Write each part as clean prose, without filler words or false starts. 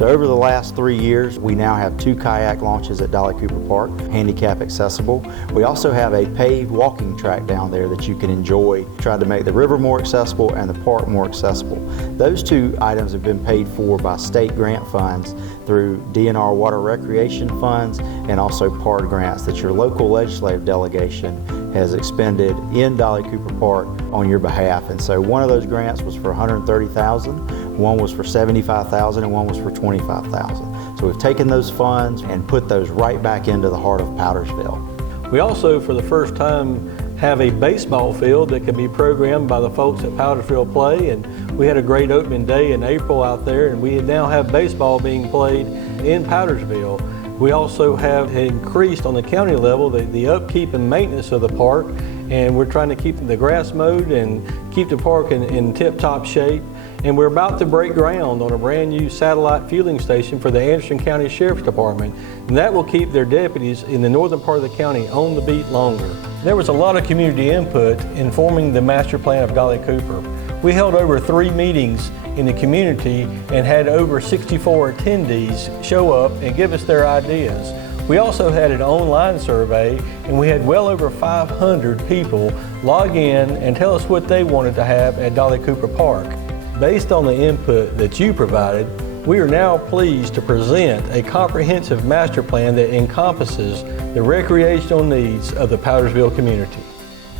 So over the last 3 years, we now have 2 kayak launches at Dolly Cooper Park, handicap accessible. We also have a paved walking track down there that you can enjoy. Tried to make the river more accessible and the park more accessible. Those 2 items have been paid for by state grant funds through DNR water recreation funds and also PARD grants that your local legislative delegation has expended in Dolly Cooper Park on your behalf. And so one of those grants was for $130,000, one was for $75,000, and one was for $25,000. So we've taken those funds and put those right back into the heart of Powdersville. We also, for the first time, have a baseball field that can be programmed by the folks at Powdersville Play, and we had a great opening day in April out there, and we now have baseball being played in Powdersville. We also have increased on the county level the upkeep and maintenance of the park, and we're trying to keep the grass mowed and keep the park in tip-top shape. And we're about to break ground on a brand new satellite fueling station for the Anderson County Sheriff's Department, and that will keep their deputies in the northern part of the county on the beat longer. There was a lot of community input in forming the master plan of Dolly Cooper. We held over 3 meetings in the community and had over 64 attendees show up and give us their ideas. We also had an online survey, and we had well over 500 people log in and tell us what they wanted to have at Dolly Cooper Park. Based on the input that you provided, we are now pleased to present a comprehensive master plan that encompasses the recreational needs of the Powdersville community.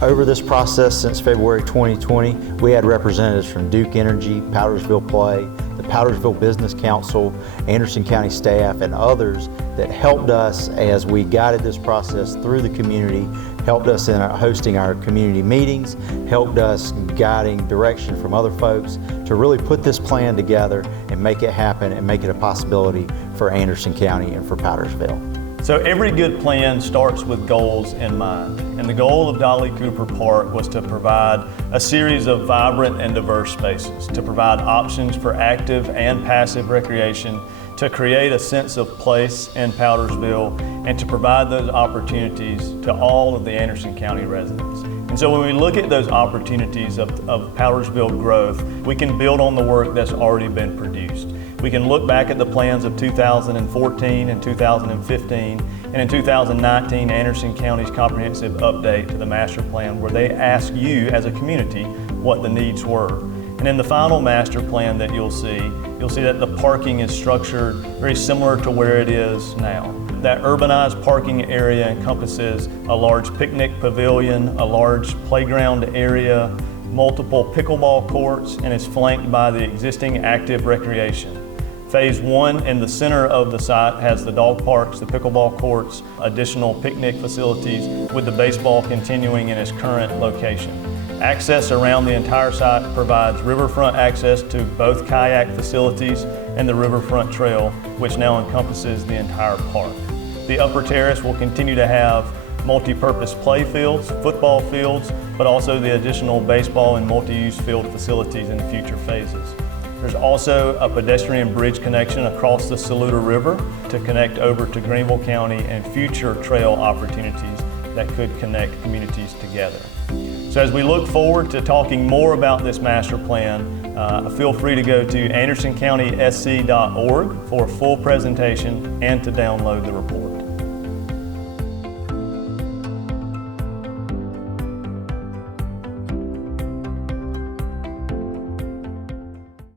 Over this process since February 2020, we had representatives from Duke Energy, Powdersville Play, the Powdersville Business Council, Anderson County staff, and others that helped us as we guided this process through the community, helped us in hosting our community meetings, helped us guiding direction from other folks to really put this plan together and make it happen and make it a possibility for Anderson County and for Powdersville. So every good plan starts with goals in mind. And the goal of Dolly Cooper Park was to provide a series of vibrant and diverse spaces, to provide options for active and passive recreation, to create a sense of place in Powdersville, and to provide those opportunities to all of the Anderson County residents. And so when we look at those opportunities of Powdersville growth, we can build on the work that's already been produced. We can look back at the plans of 2014 and 2015, and in 2019, Anderson County's comprehensive update to the master plan, where they ask you as a community what the needs were. And in the final master plan that you'll see that the parking is structured very similar to where it is now. That urbanized parking area encompasses a large picnic pavilion, a large playground area, multiple pickleball courts, and is flanked by the existing active recreation. Phase 1 in the center of the site has the dog parks, the pickleball courts, additional picnic facilities, with the baseball continuing in its current location. Access around the entire site provides riverfront access to both kayak facilities and the riverfront trail, which now encompasses the entire park. The upper terrace will continue to have multi-purpose play fields, football fields, but also the additional baseball and multi-use field facilities in future phases. There's also a pedestrian bridge connection across the Saluda River to connect over to Greenville County, and future trail opportunities that could connect communities together. So as we look forward to talking more about this master plan, feel free to go to andersoncounty.sc.org for a full presentation and to download the report.